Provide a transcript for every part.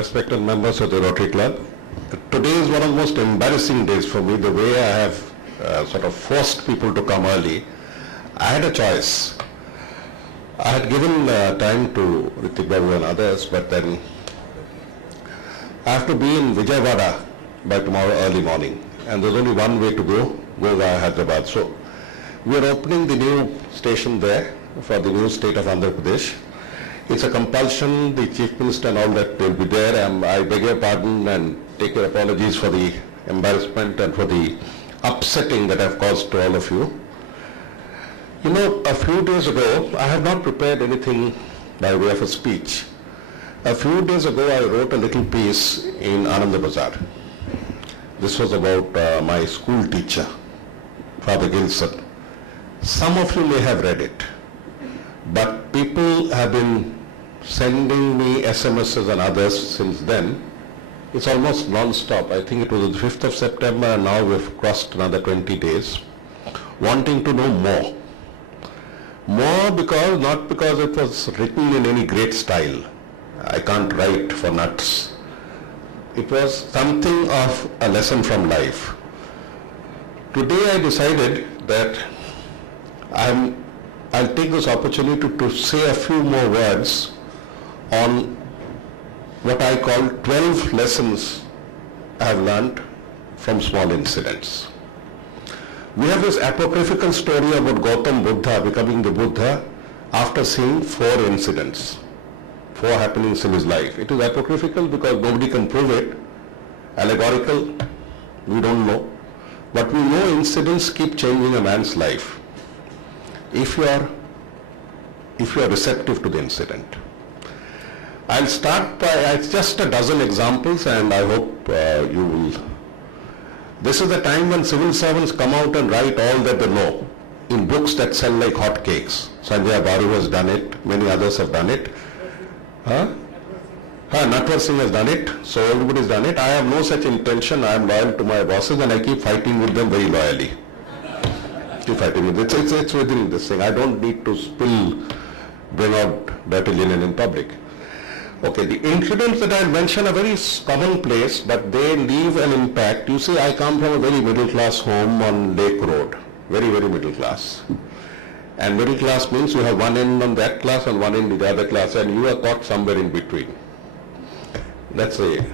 respected members of the Rotary Club. Today is one of the most embarrassing days for me, the way I have sort of forced people to come early. I had a choice. I had given time to Ritik Babu and others, but then I have to be in Vijayawada by tomorrow early morning, and there's only one way to go via Hyderabad. So we are opening the new station there for the new state of Andhra Pradesh. It's a compulsion, the Chief Minister and all that will be there. I beg your pardon and take your apologies for the embarrassment and for the upsetting that I've caused to all of you. You know, a few days ago, I have not prepared anything by way of a speech. A few days ago, I wrote a little piece in Ananda Bazar. This was about my school teacher, Father Gilson. Some of you may have read it, but people have been sending me SMSs and others since then. It's almost non-stop. I think it was the 5th of September and now we've crossed another 20 days, wanting to know more. More because, not because it was written in any great style. I can't write for nuts. It was something of a lesson from life. Today I decided that I'll take this opportunity to say a few more words on what I call 12 lessons I have learned from small incidents. We have this apocryphal story about Gautam Buddha becoming the Buddha after seeing 4 incidents, 4 happenings in his life. It is apocryphal because nobody can prove it. Allegorical, we don't know. But we know incidents keep changing a man's life if you are receptive to the incident. I'll start by just a dozen examples, and I hope you will. This is the time when civil servants come out and write all that they know in books that sell like hotcakes. Sanjay Baru has done it, many others have done it. Natwar Singh has done it, so everybody's done it. I have no such intention. I am loyal to my bosses and I keep fighting with them very loyally. Keep fighting with it. It's within this thing. I don't need to bring out dirty linen in public. Okay, the incidents that I mention are very commonplace, but they leave an impact. You see, I come from a very middle class home on Lake Road, very, very middle class. And middle class means you have one end on that class and one end in the other class, and you are caught somewhere in between. That's it.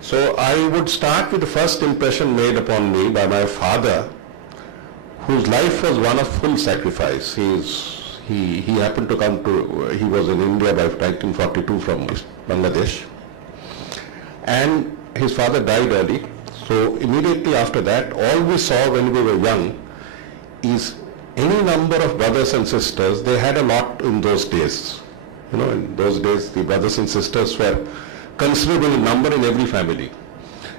So I would start with the first impression made upon me by my father, whose life was one of full sacrifice. He happened to come to, he was in India by 1942 from Bangladesh, and his father died early. So immediately after that, all we saw when we were young is any number of brothers and sisters. They had a lot in those days. You know, in those days the brothers and sisters were considerable in number in every family.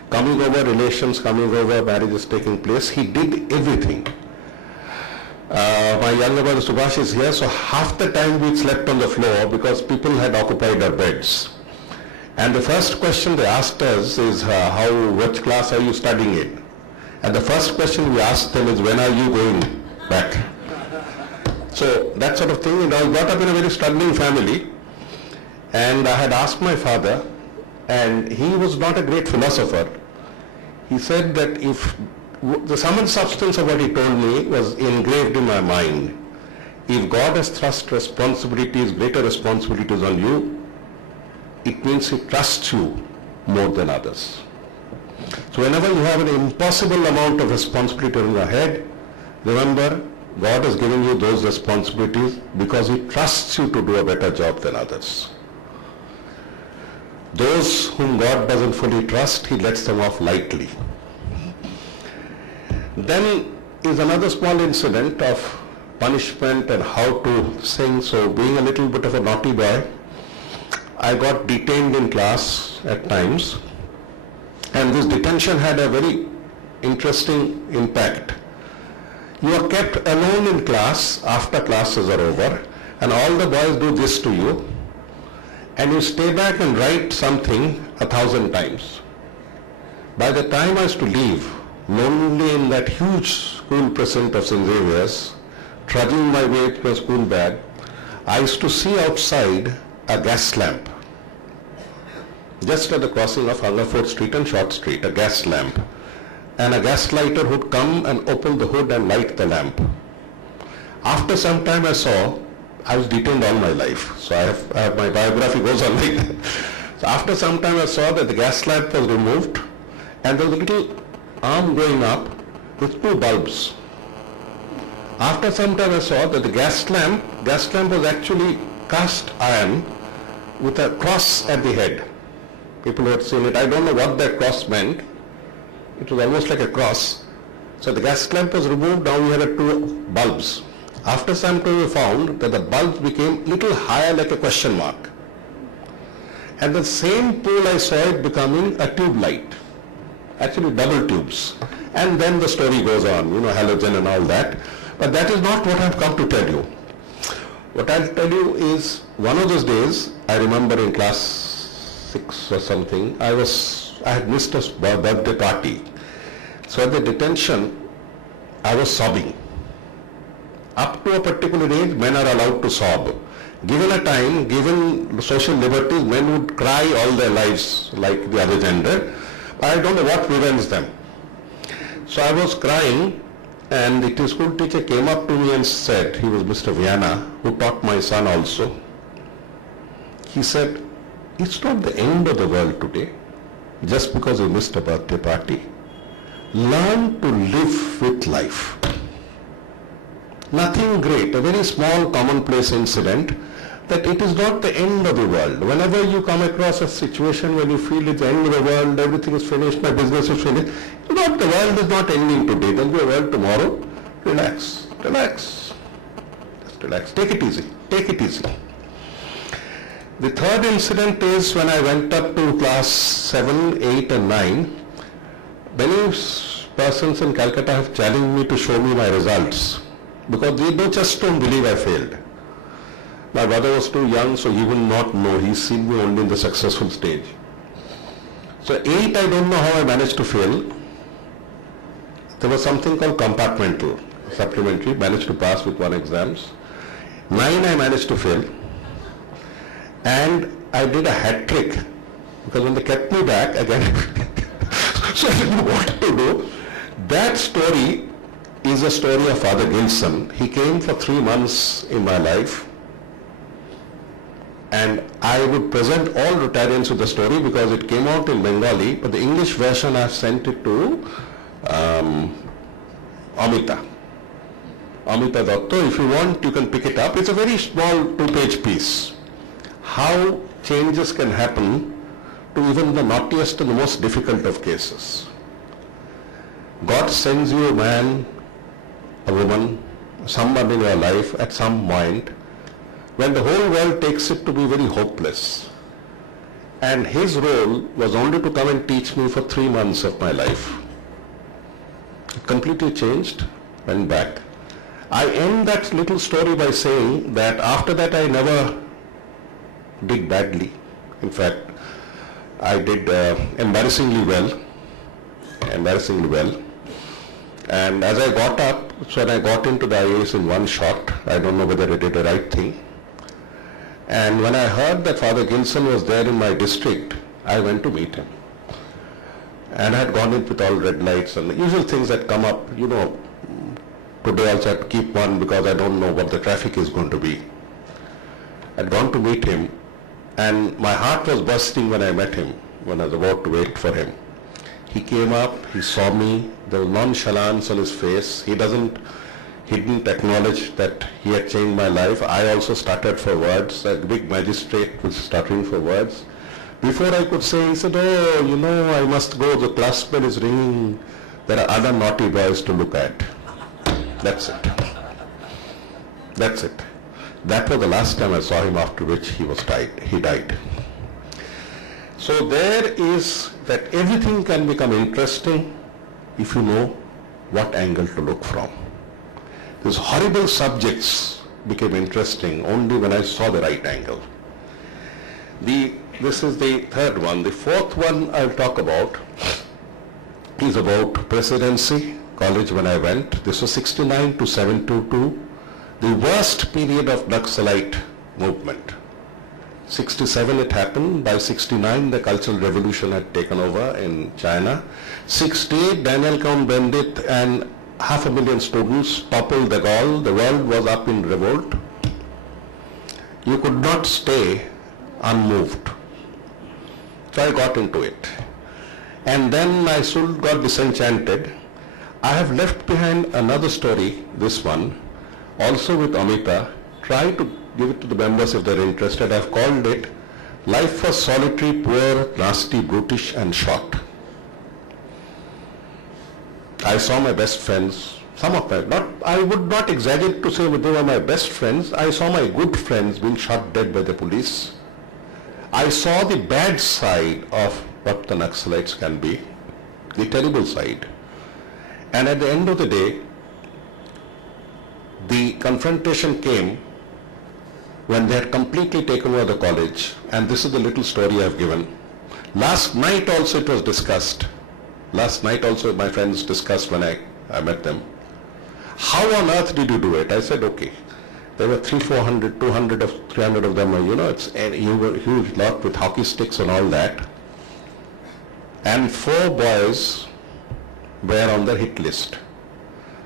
Coming over, relations coming over, marriages taking place, he did everything. My younger brother Subhash is here, so half the time we slept on the floor because people had occupied our beds. And the first question they asked us is, which class are you studying in? And the first question we asked them is, when are you going back? So that sort of thing. And I got up in a very struggling family, and I had asked my father, and he was not a great philosopher. He said that if the sum and substance of what he told me was engraved in my mind. If God has thrust responsibilities, greater responsibilities on you, it means he trusts you more than others. So whenever you have an impossible amount of responsibility on your head, remember, God has given you those responsibilities because he trusts you to do a better job than others. Those whom God doesn't fully trust, he lets them off lightly. Then is another small incident of punishment and how to sing. So being a little bit of a naughty boy, I got detained in class at times, and this detention had a very interesting impact. You are kept alone in class after classes are over, and all the boys do this to you, and you stay back and write something 1,000 times. By the time I was to leave, lonely in that huge school precinct of St. Xavier's, trudging my way to a school bag, I used to see outside a gas lamp. just at the crossing of Hungerford Street and Short Street, a gas lamp. And a gas lighter would come and open the hood and light the lamp. After some time I was detained all my life. So I have my biography goes on like that. So after some time I saw that the gas lamp was removed and there was a little arm going up with two bulbs. After some time I saw that the gas lamp was actually cast iron with a cross at the head. People who had seen it, I don't know what that cross meant. It was almost like a cross. So the gas lamp was removed, now we had two bulbs. After some time we found that the bulbs became little higher like a question mark. And the same pole I saw it becoming a tube light. Actually double tubes. And then the story goes on, halogen and all that. But that is not what I have come to tell you. What I'll tell you is, one of those days, I remember in class 6 or something, I had missed a birthday party. So at the detention, I was sobbing. Up to a particular age, men are allowed to sob. Given a time, given social liberties, men would cry all their lives like the other gender. I don't know what prevents them. So I was crying, and the school teacher came up to me and said, he was Mr. Viana, who taught my son also. He said, it's not the end of the world today, just because you missed a birthday party. Learn to live with life. Nothing great, a very small commonplace incident, that it is not the end of the world. Whenever you come across a situation when you feel it's the end of the world, everything is finished, my business is finished, the world is not ending today, there will be a world tomorrow. Relax, just relax, take it easy. The third incident is when I went up to class 7, 8 and 9, many persons in Calcutta have challenged me to show me my results because they just don't believe I failed. My brother was too young, so he will not know. He's seen me only in the successful stage. So 8, I don't know how I managed to fail. There was something called compartmental, supplementary, managed to pass with 1 exams. 9, I managed to fail. And I did a hat trick, because when they kept me back again, so I didn't know what to do. That story is a story of Father Gilson. He came for 3 months in my life. And I would present all Rotarians with the story because it came out in Bengali, but the English version I have sent it to Amita Datta. If you want, you can pick it up. It's a very small 2-page piece. How changes can happen to even the naughtiest and the most difficult of cases. God sends you a man, a woman, someone in your life at some point when the whole world takes it to be very hopeless. And his role was only to come and teach me for 3 months of my life. It completely changed, went back. I end that little story by saying that after that I never did badly. In fact, I did embarrassingly well. And as I got up, so when I got into the IAS in one shot, I don't know whether I did the right thing. And when I heard that Father Gilson was there in my district, I went to meet him. And I had gone in with all red lights and the usual things that come up, today also I had to keep one because I don't know what the traffic is going to be. I had gone to meet him and my heart was bursting when I met him, when I was about to wait for him. He came up, he saw me, there was nonchalance on his face. He didn't acknowledge that he had changed my life. I also stuttered for words. A big magistrate was stuttering for words. Before I could say, he said, I must go. The class bell is ringing. There are other naughty boys to look at. That's it. That was the last time I saw him, after which he died. So there is that everything can become interesting if you know what angle to look from. These horrible subjects became interesting only when I saw the right angle. This is the third one. The fourth one I'll talk about is about presidency, college when I went. This was 69 to 722, the worst period of Naxalite movement. 67 it happened. By 69 the Cultural Revolution had taken over in China. 68 Daniel Cohn-Bendit and 500,000 students toppled the Gaul. The world was up in revolt. You could not stay unmoved. So I got into it. And then I soon got disenchanted. I have left behind another story, this one, also with Amita. Try to give it to the members if they're interested. I've called it Life was Solitary, Poor, Nasty, Brutish and Short. I saw my best friends, some of them, I would not exaggerate to say they were my best friends. I saw my good friends being shot dead by the police. I saw the bad side of what the Naxalites can be, the terrible side. And at the end of the day, the confrontation came when they had completely taken over the college, and this is the little story I've given. Last night also it was discussed. Last night also my friends discussed when I met them. How on earth did you do it? I said, okay. There were 300, 400, 200, 300 of them, it's a huge lot with hockey sticks and all that. And 4 boys were on the hit list.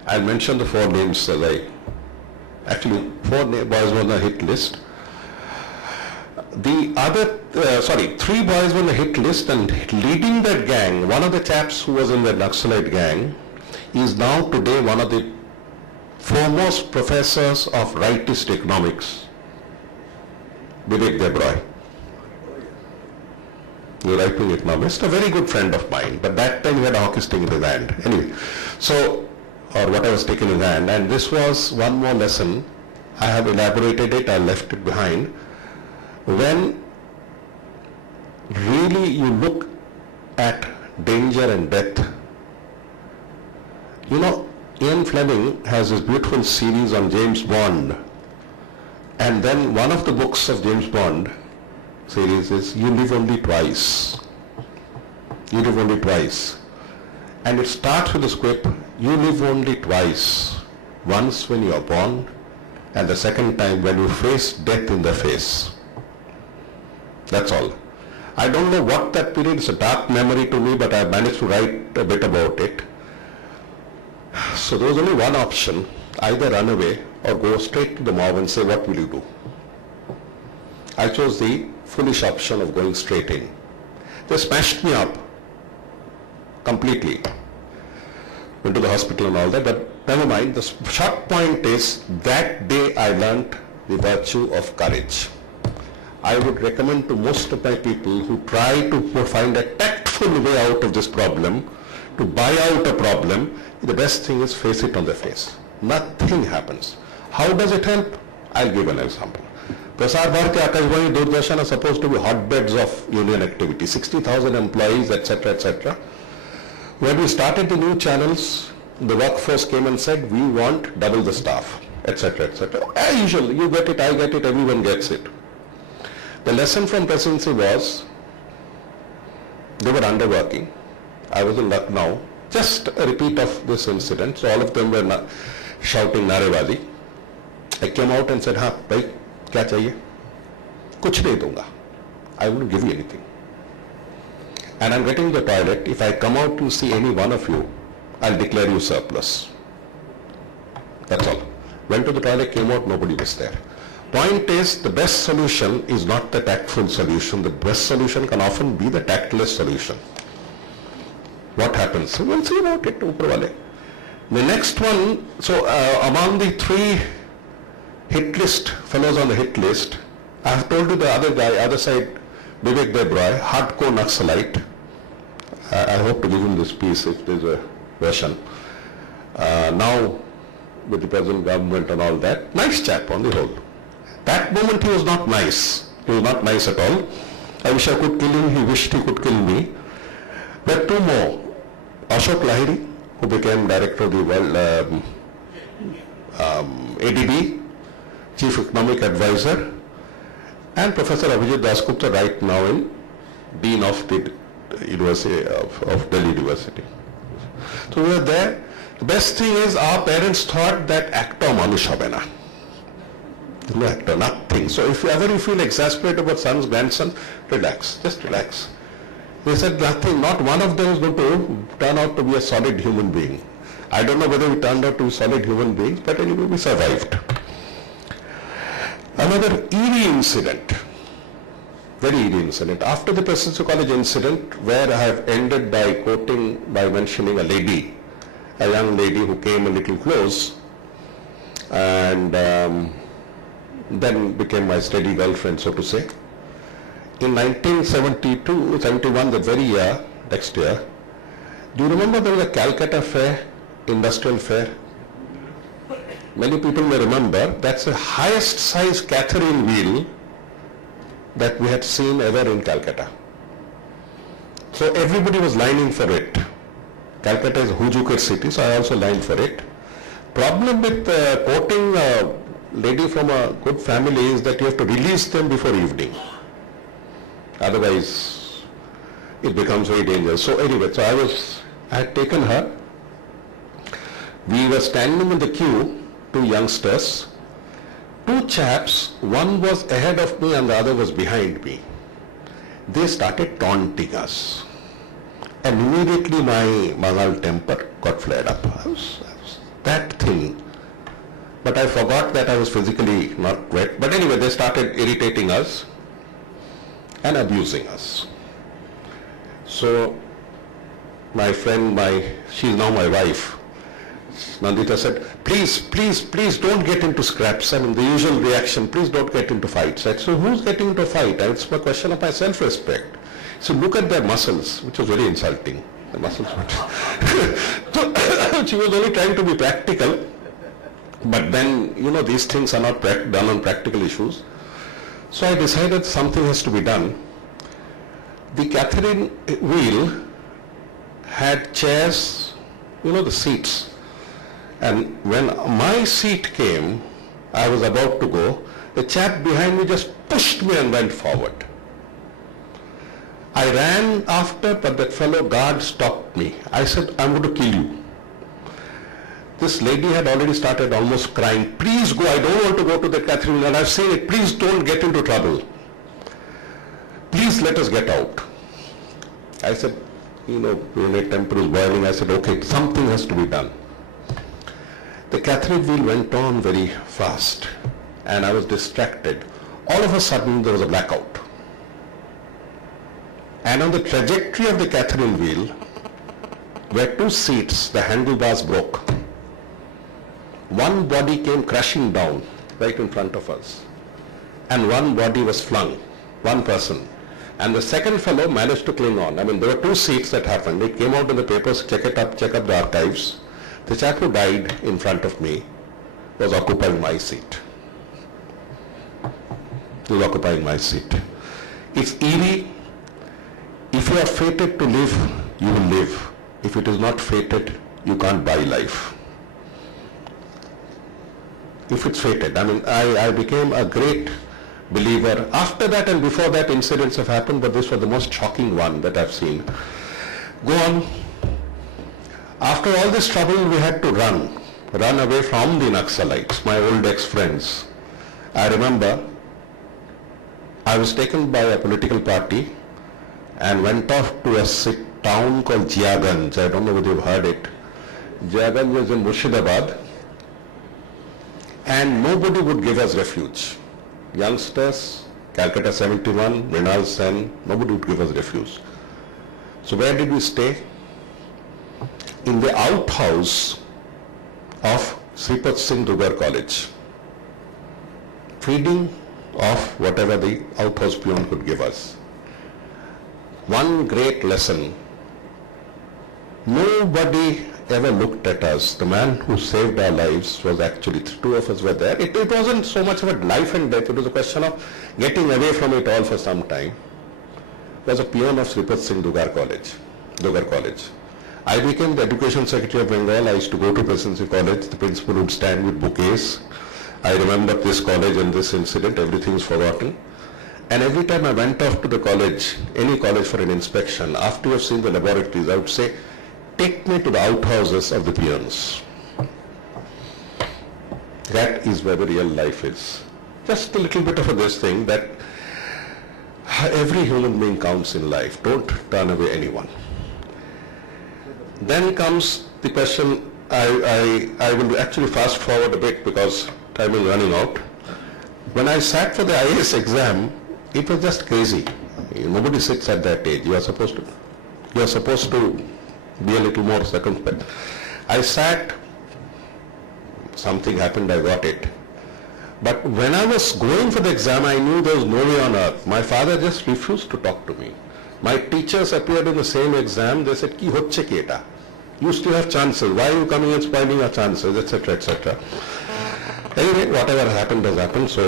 I'll mention the 4 names as actually 4 boys were on the hit list. The other, 3 boys were on the hit list, and leading that gang, one of the chaps who was in the Naxalite gang is now today one of the foremost professors of rightist economics, Vivek Debroy. The right-wing economist, a very good friend of mine, but that time he had a hockey stick in his hand. Anyway, so, or whatever stick in his hand, and this was one more lesson. I have elaborated it, I left it behind. When really you look at danger and death, Ian Fleming has this beautiful series on James Bond, and then one of the books of James Bond series is You Live Only Twice. You live only twice. And it starts with this quip, you live only twice. Once when you are born, and the second time when you face death in the face. That's all. I don't know what that period is, a dark memory to me, but I managed to write a bit about it. So there was only one option, either run away or go straight to the mob and say, what will you do? I chose the foolish option of going straight in. They smashed me up completely. Went to the hospital and all that, but never mind. The short point is that day I learnt the virtue of courage. I would recommend to most of my people who try to find a tactful way out of this problem, to buy out a problem, the best thing is face it on the face. Nothing happens. How does it help? I'll give an example. Prasar Bharati, Akashvani, Doordarshan are supposed to be hotbeds of union activity, 60,000 employees, etc., etc. When we started the new channels, the workforce came and said, we want double the staff, etc., etc. As usual, you get it, I get it, everyone gets it. The lesson from presidency was, they were underworking. I was in Lucknow, just a repeat of this incident, so all of them were shouting Narewali. I came out and said, "Ha, bhai, kya chahiye? Kuch nahi dunga. I won't give you anything. And I'm getting the toilet. If I come out to see any one of you, I'll declare you surplus." That's all. Went to the toilet, came out, nobody was there. Point is, the best solution is not the tactful solution. The best solution can often be the tactless solution. What happens? So we'll see about it, upar wale. The next one, so among the 3 hit list, fellows on the hit list, I have told you the other guy, other side, Vivek Debroy, hardcore Naxalite. I hope to give him this piece if there's a version. Now, with the present government and all that, nice chap on the whole. That moment he was not nice. He was not nice at all. I wish I could kill him, he wished he could kill me. But 2 more. Ashok Lahiri, who became director of the world, ADB, Chief Economic Advisor, and Professor Abhijit Dasgupta right now in Dean of the University of Delhi University. So we were there. The best thing is our parents thought that actor Manusha Bena. No actor, nothing. So if ever you feel exasperated about son's grandson, relax, just relax. They said nothing, not one of them is going to turn out to be a solid human being. I don't know whether we turned out to be solid human beings, but anyway we survived. Another eerie incident, very eerie incident. After the Presidency College incident, where I have ended by quoting, by mentioning a lady, a young lady who came a little close, and then became my steady girlfriend, so to say. In 1972, 71, the very year, next year, do you remember there was a Calcutta fair, industrial fair? Many people may remember, that's the highest size Catherine wheel that we had seen ever in Calcutta. So everybody was lining for it. Calcutta is a Hujuker city, so I also lined for it. Problem with quoting a lady from a good family is that you have to release them before evening. Otherwise, it becomes very dangerous. So anyway, so I had taken her. We were standing in the queue, two youngsters, two chaps, one was ahead of me and the other was behind me. They started taunting us. And immediately my Bengal temper got flared up. That thing. But I forgot that I was physically not wet. But anyway, they started irritating us and abusing us. So my friend, she's now my wife, Nandita said, please don't get into scraps. I mean, the usual reaction, please don't get into fights. I said, so who's getting into a fight? And it's a question of my self-respect. So look at their muscles, which was very insulting. The muscles so she was only trying to be practical. But then, these things are not done on practical issues. So I decided something has to be done. The Catherine wheel had chairs, the seats. And when my seat came, I was about to go, the chap behind me just pushed me and went forward. I ran after, but that fellow guard stopped me. I said, I'm going to kill you. This lady had already started almost crying, please go, I don't want to go to the Catherine, and I've seen it, please don't get into trouble. Please let us get out. I said, my temper was boiling, I said, okay, something has to be done. The Catherine wheel went on very fast, and I was distracted. All of a sudden, there was a blackout. And on the trajectory of the Catherine wheel were two seats, the handlebars broke. One body came crashing down right in front of us, and one body was flung, one person. And the second fellow managed to cling on. I mean, there were two seats that happened. It came out in the papers, check up the archives. The chap who died in front of me was occupying my seat. He was occupying my seat. It's eerie. If you are fated to live, you will live. If it is not fated, you can't buy life. If it's fated. I mean, I became a great believer. After that and before that, incidents have happened, but this was the most shocking one that I've seen. Go on. After all this trouble, we had to run away from the Naxalites, my old ex-friends. I remember I was taken by a political party and went off to a town called Jiaganj. I don't know whether you've heard it. Jiaganj was in Murshidabad, and nobody would give us refuge. Youngsters, Calcutta 71, Mrinal Sen, nobody would give us refuge. So where did we stay? In the outhouse of Sripat Singh Dugar College, feeding off whatever the outhouse peon could give us. One great lesson, nobody ever looked at us. The man who saved our lives was actually, two of us were there. It wasn't so much of a life and death, it was a question of getting away from it all for some time. It was a peon of Sripat Singh Dugar College. I became the Education Secretary of Bengal. I used to go to Presidency College. The principal would stand with bouquets. I remember this college and this incident. Everything is forgotten. And every time I went off to the college, any college for an inspection, after you have seen the laboratories, I would say, take me to the outhouses of the peons. That is where the real life is. just a little bit of this thing that every human being counts in life. Don't turn away anyone. Then comes the question, I will actually fast forward a bit because time is running out. When I sat for the IAS exam, it was just crazy. Nobody sits at that age. You are supposed to be a little more circumspect. I sat, something happened, I got it. But when I was going for the exam, I knew there was no way on earth. My father just refused to talk to me. My teachers appeared in the same exam. They said, "Ki hocche ki eta? You still have chances. Why are you coming and spoiling your chances?" etc., etc. Anyway, whatever happened has happened. So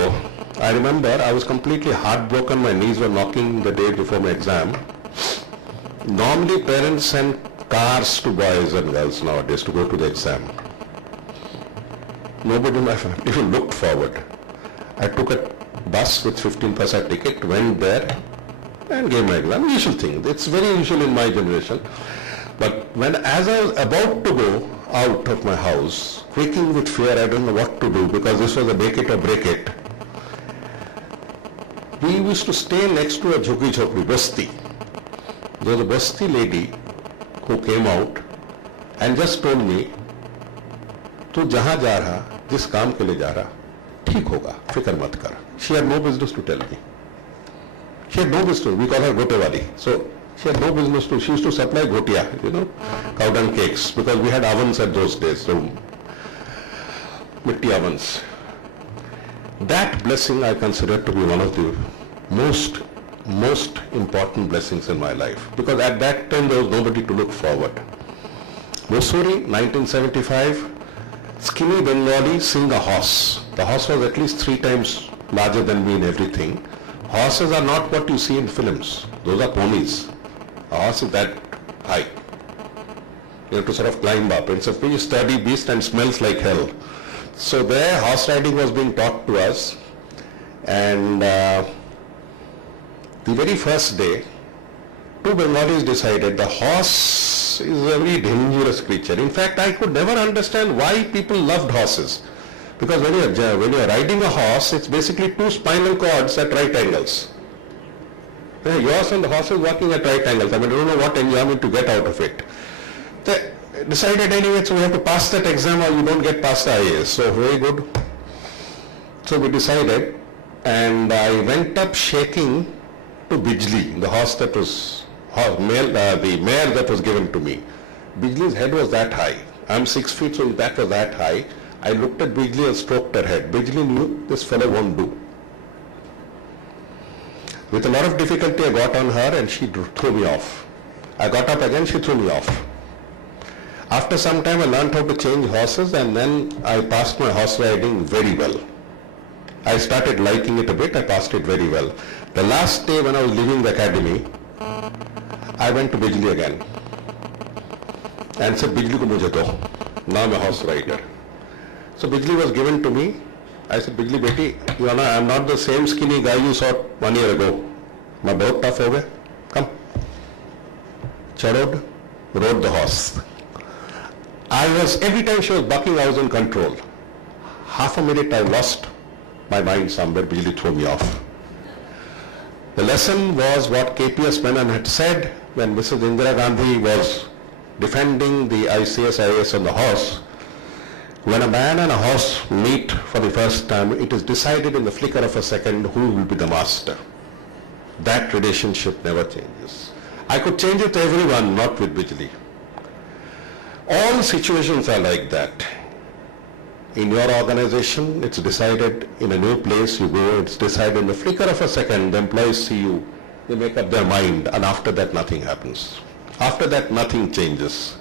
I remember I was completely heartbroken. My knees were knocking the day before my exam. Normally, parents send cars to boys and girls nowadays to go to the exam. Nobody in my family even looked forward. I took a bus with 15% ticket, went there and gave my exam. Usual thing. It's very usual in my generation. But as I was about to go out of my house, quaking with fear, I don't know what to do because this was a make it or break it. We used to stay next to a jhuggi chhopri, basti. There was a basti lady who came out and just told me, "Tu jahan ja raha, jis kaam ke liye ja raha, theek hoga, fikr mat kar." She had no business to tell me. She had no business. We call her gotewali. So she had no business to. She used to supply ghotia, cow dung cakes, because we had ovens at those days, so mitti ovens. That blessing I consider to be one of the most important blessings in my life, because at that time there was nobody to look forward. Mussoorie, 1975, skinny Bengali seeing a horse. The horse was at least 3 times larger than me in everything. Horses are not what you see in films. Those are ponies. A horse is that high. You have to sort of climb up. It's a pretty sturdy beast and smells like hell. So there, horse riding was being taught to us. And the very first day, 2 Bengalis decided the horse is a very dangerous creature. In fact, I could never understand why people loved horses. Because when you're riding a horse, it's basically 2 spinal cords at right angles. Yours and the horse is walking at right angles. I mean, I don't know what enjoyment to get out of it. They decided anyway, so we have to pass that exam or you don't get past the IAS. So very good. So we decided, and I went up shaking to Bijli, the horse that was, the mare that was given to me. Bijli's head was that high. I'm 6 feet, so that was that high. I looked at Bijli and stroked her head. Bijli knew this fellow won't do. With a lot of difficulty, I got on her and she threw me off. I got up again, she threw me off. After some time, I learned how to change horses, and then I passed my horse riding very well. I started liking it a bit, I passed it very well. The last day when I was leaving the academy, I went to Bijli again and said, "Bijli ko mujhe do. Now I'm a horse rider." So Bijli was given to me. I said, "Bijli beti, I'm not the same skinny guy you saw 1 year ago. Main bahut tough ho gaya. Come." Charod, rode the horse. Every time she was bucking, I was in control. Half a minute I lost my mind somewhere. Bijli threw me off. The lesson was what KPS Menon had said when Mrs. Indira Gandhi was defending the ICS on the horse. When a man and a horse meet for the first time, it is decided in the flicker of a second who will be the master. That relationship never changes. I could change it to everyone, not with Bijli. All situations are like that. In your organization, it's decided in a new place you go, it's decided in the flicker of a second, the employees see you, they make up their mind, and after that nothing happens. After that nothing changes.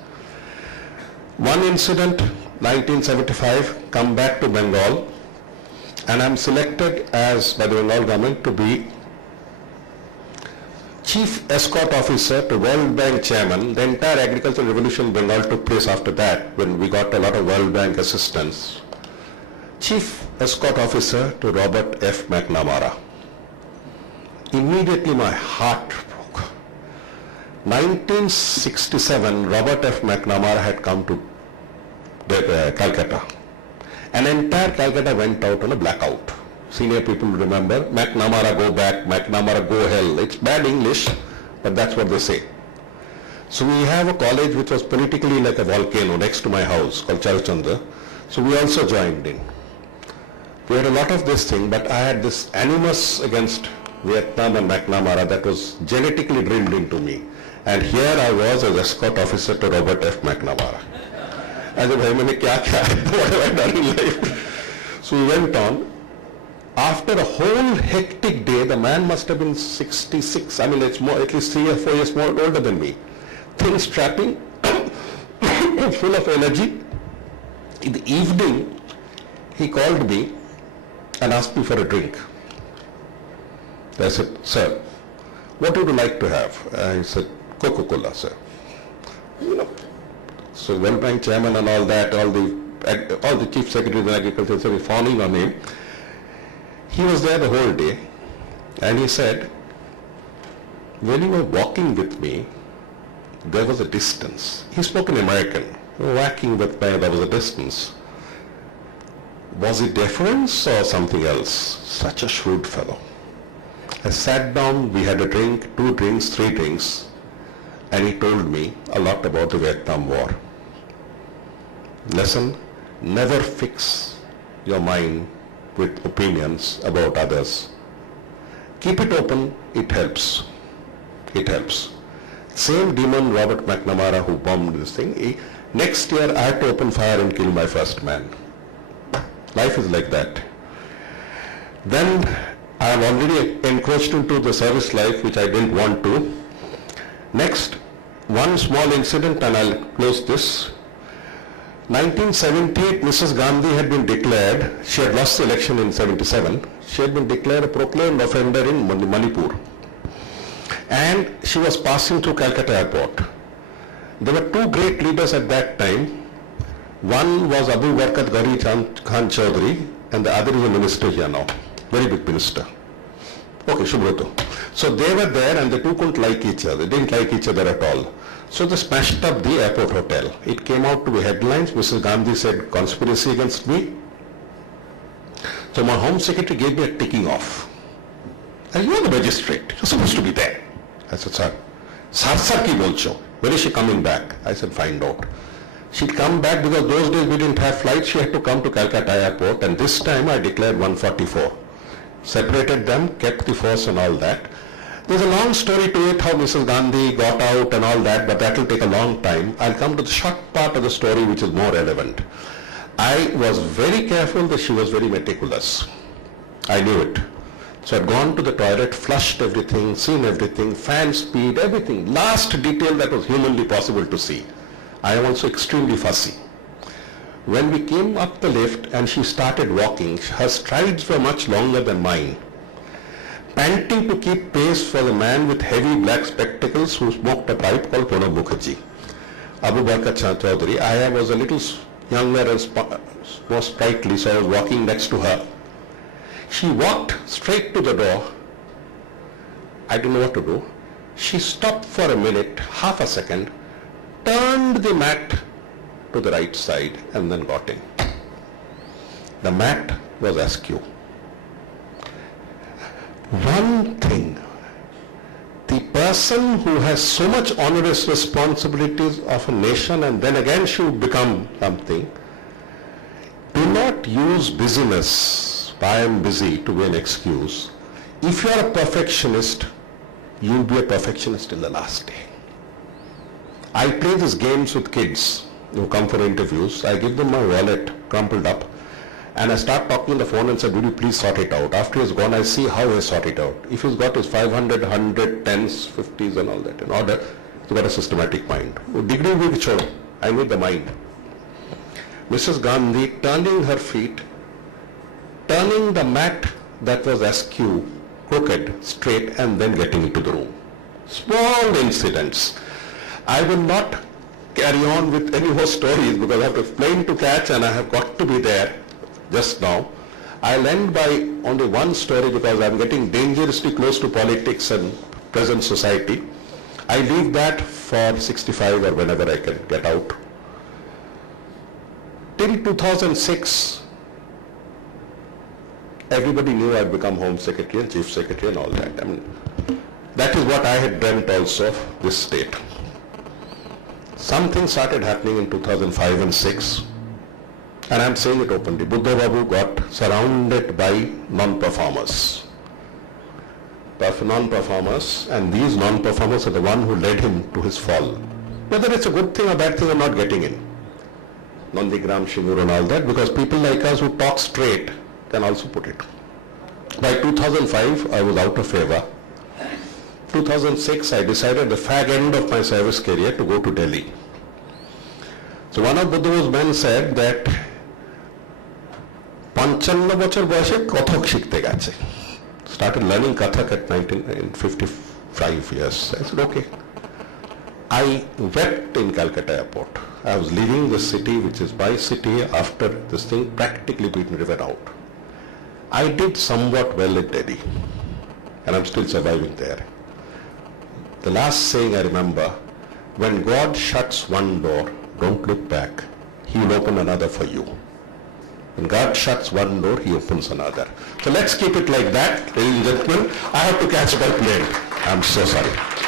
One incident, 1975, come back to Bengal, and I'm selected by the Bengal government to be Chief Escort Officer to World Bank Chairman. The entire agricultural revolution in Bengal took place after that, when we got a lot of World Bank assistance. Chief Escort Officer to Robert F. McNamara. Immediately my heart broke. 1967, Robert F. McNamara had come to Calcutta. And entire Calcutta went out on a blackout. senior people remember, McNamara go back, McNamara go hell. It's bad English, but that's what they say. So we have a college which was politically like a volcano next to my house called Charachandra. So we also joined in. We had a lot of this thing, but I had this animus against Vietnam and McNamara that was genetically drilled into me. And here I was as escort officer to Robert F. McNamara. I said, what have I done in life? So we went on. After a whole hectic day, the man must have been 66. I mean, it's more, at least 3 or 4 years more older than me. Thin, strapping, full of energy. In the evening, he called me and asked me for a drink. I said, sir, what would you like to have? I said, Coca-Cola, sir. You know, so well-ranked chairman and all that, all the chief secretaries in agriculture were fawning on him. He was there the whole day, and he said, when you were walking with me, there was a distance. He spoke in American. You were walking with me, there was a distance. Was it deference or something else? Such a shrewd fellow. I sat down, we had a drink, 2 drinks, 3 drinks, and he told me a lot about the Vietnam War. Lesson, never fix your mind with opinions about others. Keep it open, it helps. It helps. Same demon Robert McNamara who bombed this thing, next year I had to open fire and kill my first man. Life is like that. Then I have already encroached into the service life which I didn't want to. Next, one small incident and I'll close this. 1978, Mrs. Gandhi had been declared, she had lost the election in 77, she had been declared a proclaimed offender in Manipur. And she was passing through Calcutta airport. There were 2 great leaders at that time. One was Abu Barkat Ghari Khan Chaudhary and the other is a minister here now, very big minister. Okay, Shubhroto. So they were there and the 2 couldn't like each other, they didn't like each other at all. So they smashed up the airport hotel. It came out to be headlines. Mrs. Gandhi said, conspiracy against me. So my home secretary gave me a ticking off. And you are the magistrate, you're supposed to be there. I said, sir ki bolcho. When is she coming back? I said, find out. She'd come back because those days we didn't have flights. She had to come to Calcutta airport and this time I declared 144. Separated them, kept the force and all that. There's a long story to it, how Mrs. Gandhi got out and all that, but that will take a long time. I'll come to the short part of the story which is more relevant. I was very careful that she was very meticulous. I knew it. So I'd gone to the toilet, flushed everything, seen everything, fan speed, everything, last detail that was humanly possible to see. I am also extremely fussy. When we came up the lift and she started walking, her strides were much longer than mine. Panting to keep pace for the man with heavy black spectacles who smoked a pipe called Pranab Mukherjee. Abu Barkat Chaudhary. I was a little younger and more sprightly, so I was walking next to her. She walked straight to the door. I didn't know what to do. She stopped for a minute, half a second, turned the mat to the right side and then got in. The mat was askew. One thing, the person who has so much onerous responsibilities of a nation and then again should become something, do not use busyness, I am busy, to be an excuse. If you are a perfectionist, you will be a perfectionist till the last day. I play these games with kids who come for interviews. I give them my wallet crumpled up and I start talking on the phone and say, would you please sort it out? After he's gone, I see how he sort it out. If he's got his 500, 100, 10s, 50s and all that in order, he's got a systematic mind. Degree will show. I need the mind. Mrs. Gandhi turning her feet, turning the mat that was askew, crooked, straight, and then getting into the room. Small incidents. I will not carry on with any more stories because I have a plane to catch and I have got to be there just now. I'll end by only one story because I'm getting dangerously close to politics and present society. I leave that for 65 or whenever I can get out. Till 2006, everybody knew I'd become Home Secretary and Chief Secretary and all that. I mean, that is what I had dreamt also of this state. Something started happening in 2005 and 6, and I'm saying it openly. Buddha Babu got surrounded by non-performers. Non-performers, and these non-performers are the one who led him to his fall. Whether it's a good thing or bad thing, I'm not getting in. Nandigram, Shimur and all that, because people like us who talk straight can also put it. By 2005, I was out of favor. 2006, I decided the fag end of my service career to go to Delhi. So one of Buddha's men said that 55 বছর বয়সে কথক শিখতে গেছে. Started learning Kathak at 55 years. I said, okay. I wept in Calcutta airport. I was leaving the city, which is my city, after this thing practically being driven out. I did somewhat well at Delhi, and I'm still surviving there. The last saying I remember, when God shuts one door, don't look back. He will open another for you. When God shuts one door, he opens another. So let's keep it like that, ladies and gentlemen. I have to catch my plane. I'm so sorry.